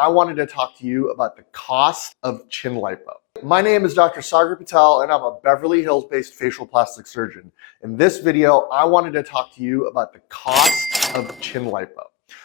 I wanted to talk to you about the cost of chin lipo. My name is Dr. Sagar Patel, and I'm a Beverly Hills-based facial plastic surgeon. In this video, I wanted to talk to you about the cost of chin lipo.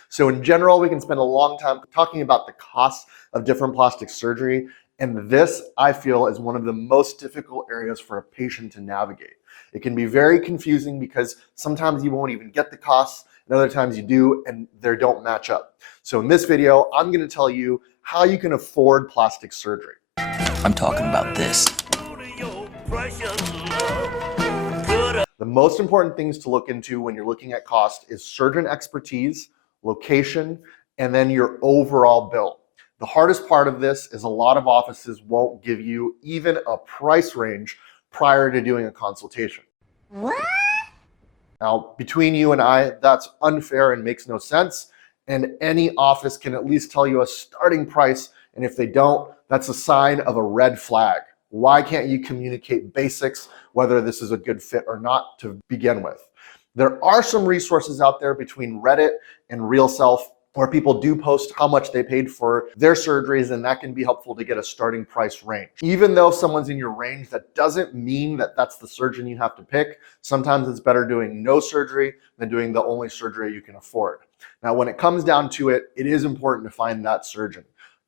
So in general, we can spend a long time talking about the cost of different plastic surgery, and this, I feel, is one of the most difficult areas for a patient to navigate. It can be very confusing because sometimes you won't even get the costs, and other times you do, and they don't match up. So in this video, I'm going to tell you how you can afford plastic surgery. I'm talking about this. The most important things to look into when you're looking at cost is surgeon expertise, location, and then your overall bill. The hardest part of this is a lot of offices won't give you even a price range prior to doing a consultation. What? Now, between you and I, that's unfair and makes no sense. And any office can at least tell you a starting price. And if they don't, that's a sign of a red flag. Why can't you communicate basics, whether this is a good fit or not to begin with? There are some resources out there between Reddit and RealSelf where people do post how much they paid for their surgeries, and that can be helpful to get a starting price range. Even though someone's in your range, that doesn't mean that that's the surgeon you have to pick. Sometimes it's better doing no surgery than doing the only surgery you can afford. Now, when it comes down to it, it is important to find that surgeon.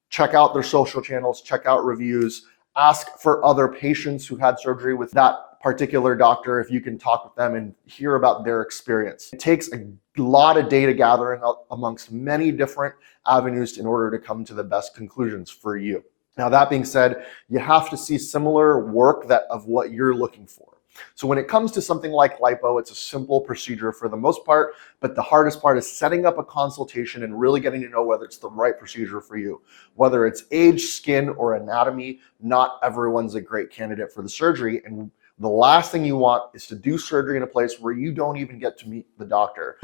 Check out their social channels, check out reviews, ask for other patients who had surgery with that particular doctor if you can talk with them and hear about their experience. It takes a lot of data gathering amongst many different avenues in order to come to the best conclusions for you. Now, that being said, you have to see similar work of what you're looking for. So when it comes to something like lipo, it's a simple procedure for the most part, but the hardest part is setting up a consultation and really getting to know whether it's the right procedure for you. Whether it's age, skin, or anatomy, not everyone's a great candidate for the surgery. And the last thing you want is to do surgery in a place where you don't even get to meet the doctor.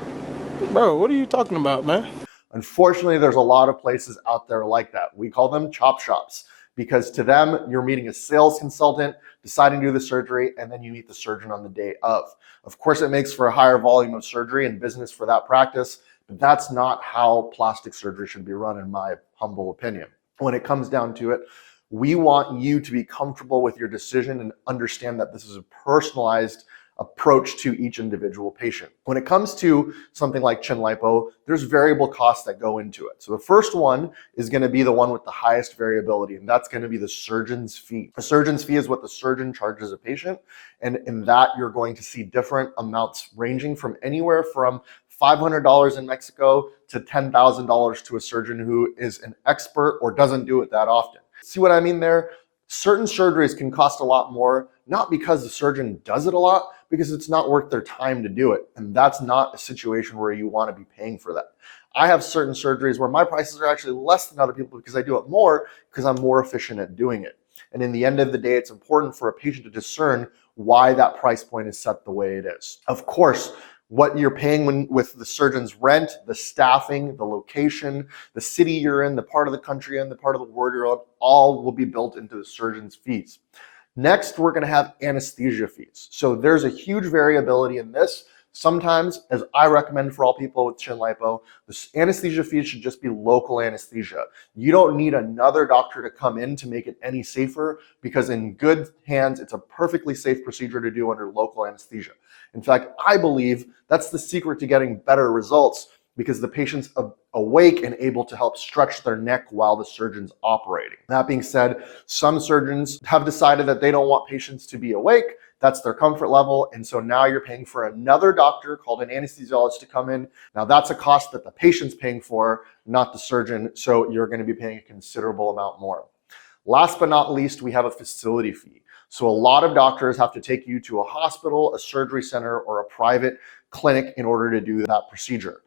Bro, what are you talking about, man? Unfortunately, there's a lot of places out there like that. We call them chop shops because to them, you're meeting a sales consultant, deciding to do the surgery, and then you meet the surgeon on the day of. Of course, it makes for a higher volume of surgery and business for that practice, but that's not how plastic surgery should be run, in my humble opinion. When it comes down to it, we want you to be comfortable with your decision and understand that this is a personalized approach to each individual patient. When it comes to something like chin lipo, there's variable costs that go into it. So the first one is going to be the one with the highest variability, and that's going to be the surgeon's fee. The surgeon's fee is what the surgeon charges a patient, and in that you're going to see different amounts ranging from anywhere from $500 in Mexico to $10,000 to a surgeon who is an expert or doesn't do it that often. See what I mean there? Certain surgeries can cost a lot more, not because the surgeon does it a lot, because it's not worth their time to do it. And that's not a situation where you want to be paying for that. I have certain surgeries where my prices are actually less than other people because I do it more because I'm more efficient at doing it. And in the end of the day, it's important for a patient to discern why that price point is set the way it is. Of course, what you're paying with the surgeon's rent, the staffing, the location, the city you're in, the part of the country and the part of the world you're in, all will be built into the surgeon's fees. Next, we're going to have anesthesia fees. So there's a huge variability in this. Sometimes, as I recommend for all people with chin lipo, the anesthesia fees should just be local anesthesia. You don't need another doctor to come in to make it any safer, because in good hands, it's a perfectly safe procedure to do under local anesthesia. In fact, I believe that's the secret to getting better results, because the patient's awake and able to help stretch their neck while the surgeon's operating. That being said, some surgeons have decided that they don't want patients to be awake. That's their comfort level. And so now you're paying for another doctor called an anesthesiologist to come in. Now that's a cost that the patient's paying for, not the surgeon. So you're going to be paying a considerable amount more. Last but not least, we have a facility fee. So a lot of doctors have to take you to a hospital, a surgery center, or a private clinic in order to do that procedure.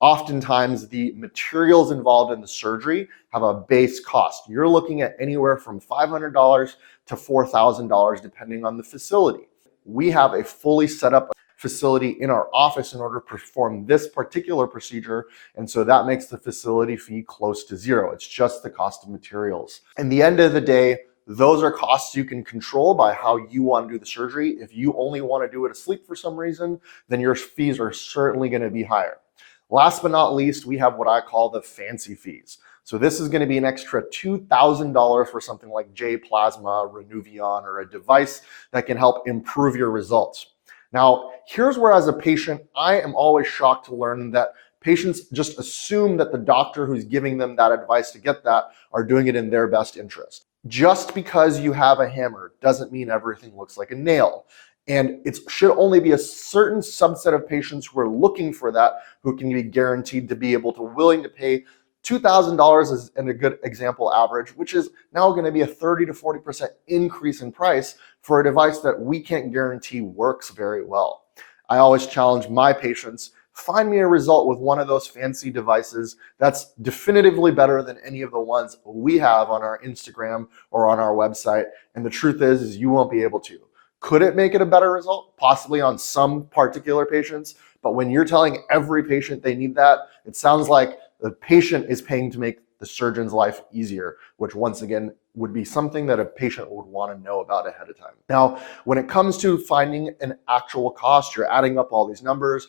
Oftentimes, the materials involved in the surgery have a base cost. You're looking at anywhere from $500 to $4,000 depending on the facility. We have a fully set up facility in our office in order to perform this particular procedure, and so that makes the facility fee close to zero. It's just the cost of materials. In the end of the day, those are costs you can control by how you want to do the surgery. If you only want to do it asleep for some reason, then your fees are certainly going to be higher. Last but not least, we have what I call the fancy fees. So this is going to be an extra $2,000 for something like J-Plasma, Renuvion, or a device that can help improve your results. Now, here's where as a patient, I am always shocked to learn that patients just assume that the doctor who's giving them that advice to get that are doing it in their best interest. Just because you have a hammer doesn't mean everything looks like a nail. And it should only be a certain subset of patients who are looking for that who can be guaranteed to be able to willing to pay $2,000 is in a good example average, which is now going to be a 30 to 40% increase in price for a device that we can't guarantee works very well. I always challenge my patients, find me a result with one of those fancy devices that's definitively better than any of the ones we have on our Instagram or on our website. And the truth is you won't be able to. Could it make it a better result? Possibly on some particular patients, but when you're telling every patient they need that, it sounds like the patient is paying to make the surgeon's life easier, which once again would be something that a patient would want to know about ahead of time. Now, when it comes to finding an actual cost, you're adding up all these numbers,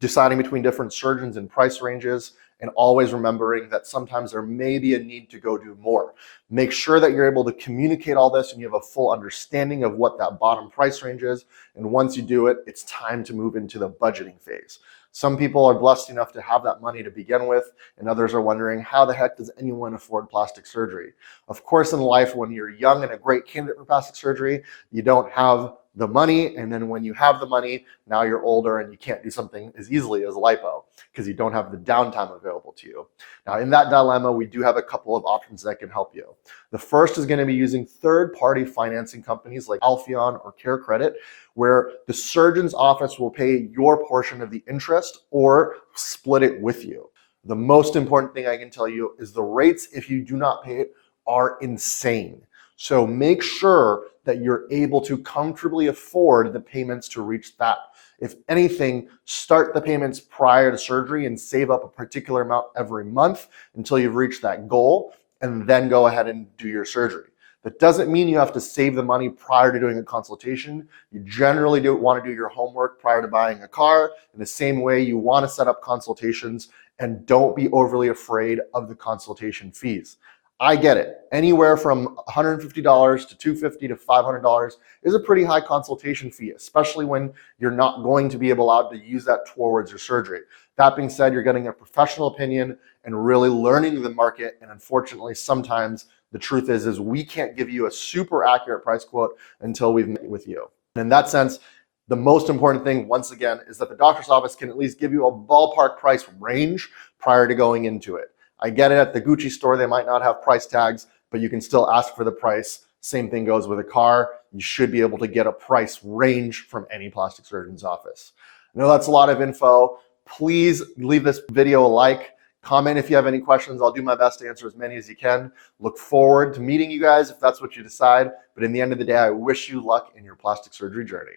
deciding between different surgeons and price ranges, and always remembering that sometimes there may be a need to go do more. Make sure that you're able to communicate all this and you have a full understanding of what that bottom price range is. And once you do it, it's time to move into the budgeting phase. Some people are blessed enough to have that money to begin with, and others are wondering, how the heck does anyone afford plastic surgery? Of course, in life, when you're young and a great candidate for plastic surgery, you don't have the money, and then when you have the money, now you're older and you can't do something as easily as lipo because you don't have the downtime available to you. Now, in that dilemma, we do have a couple of options that can help you. The first is going to be using third-party financing companies like Alpheon or Care Credit, where the surgeon's office will pay your portion of the interest or split it with you. The most important thing I can tell you is the rates, if you do not pay it, are insane. So make sure that you're able to comfortably afford the payments to reach that. If anything, start the payments prior to surgery and save up a particular amount every month until you've reached that goal, and then go ahead and do your surgery. That doesn't mean you have to save the money prior to doing a consultation. You generally want to do your homework prior to buying a car. In the same way, you want to set up consultations, and don't be overly afraid of the consultation fees. I get it. Anywhere from $150 to $250 to $500 is a pretty high consultation fee, especially when you're not going to be allowed to use that towards your surgery. That being said, you're getting a professional opinion and really learning the market. And unfortunately, sometimes the truth is we can't give you a super accurate price quote until we've met with you. And in that sense, the most important thing, once again, is that the doctor's office can at least give you a ballpark price range prior to going into it. I get it, at the Gucci store, they might not have price tags, but you can still ask for the price. Same thing goes with a car. You should be able to get a price range from any plastic surgeon's office. I know that's a lot of info. Please leave this video a like. Comment if you have any questions. I'll do my best to answer as many as you can. Look forward to meeting you guys if that's what you decide. But in the end of the day, I wish you luck in your plastic surgery journey.